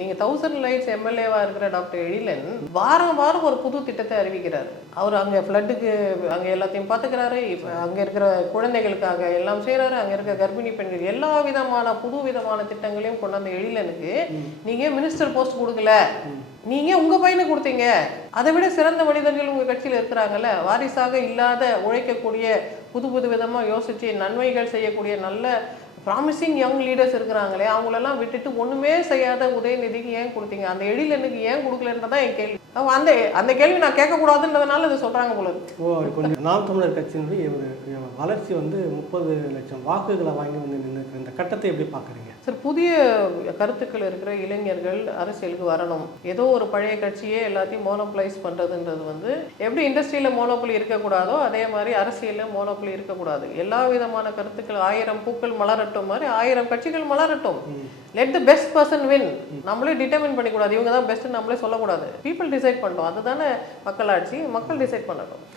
நீங்க thousand lights எம்எல்ஏவா இருக்கிற doctor Ezhilan வாரம் வாரம் ஒரு புது திட்டத்தை அறிவிக்கிறாரு. அவர் அங்க ஃப்ளட்டுக்கு அங்க எல்லாத்தையும் பாத்துக்கிறாரு இப்ப அங்க இருக்கிற குழந்தைகளுக்காக எல்லாம் செய்றாரு. அங்க இருக்க கர்ப்பிணி பெண்கள் எல்லா விதமான புது விதமான திட்டங்களையும் கொண்டாந்த எழிலனுக்கு நீங்க மினிஸ்டர் போஸ்ட் கொடுக்கல. நீங்க உங்க பையனுக்கு கொடுத்தீங்க. அதை விட சிறந்த மனிதர்கள் உங்க கட்சியில் இருக்கிறாங்கல்ல? வாரிசாக இல்லாத உழைக்கக்கூடிய புது புது விதமா யோசிச்சு நன்மைகள் செய்யக்கூடிய நல்ல ப்ராமிசிங் யங் லீடர்ஸ் இருக்கிறாங்களே அவங்களெல்லாம் விட்டுட்டு ஒன்றுமே செய்யாத உதயநிதிக்கு ஏன் கொடுத்தீங்க? அந்த எழிலனுக்கு ஏன் கொடுக்கலன்றதான் என் கேள்வி. அந்த அந்த கேள்வி நான் கேட்கக்கூடாதுன்றதுனால இதை சொல்கிறாங்க போல ஓ கொஞ்சம் நாம் தமிழர் கட்சியினுடைய வளர்ச்சி வந்து முப்பது லட்சம் வாக்குகளை வாங்கி வந்து நின்று இந்த கட்டத்தை எப்படி பார்க்குறீங்க? சார் புதிய கருத்துக்கள் இருக்கிற இளைஞர்கள் அரசியலுக்கு வரணும். ஏதோ ஒரு பழைய கட்சியே எல்லாத்தையும் மோனோபலைஸ் பண்றதுன்றது வந்து எப்படி இண்டஸ்ட்ரியில மோனோபலி இருக்கக்கூடாதோ அதே மாதிரி அரசியல்ல மோனோபலி இருக்கக்கூடாது. எல்லா விதமான கருத்துக்கள் ஆயிரம் பூக்கள் மலரட்டும் மாதிரி ஆயிரம் கட்சிகள் மலரட்டும். Let the best person win நம்மளே டிட்டர்மின் பண்ணிக்கூடாது. இவங்க தான் பெஸ்ட் நம்மளே சொல்லக்கூடாது. பீப்புள் டிசைட் பண்ணணும். அதுதானே மக்களாட்சி. மக்கள் டிசைட் பண்ணட்டும்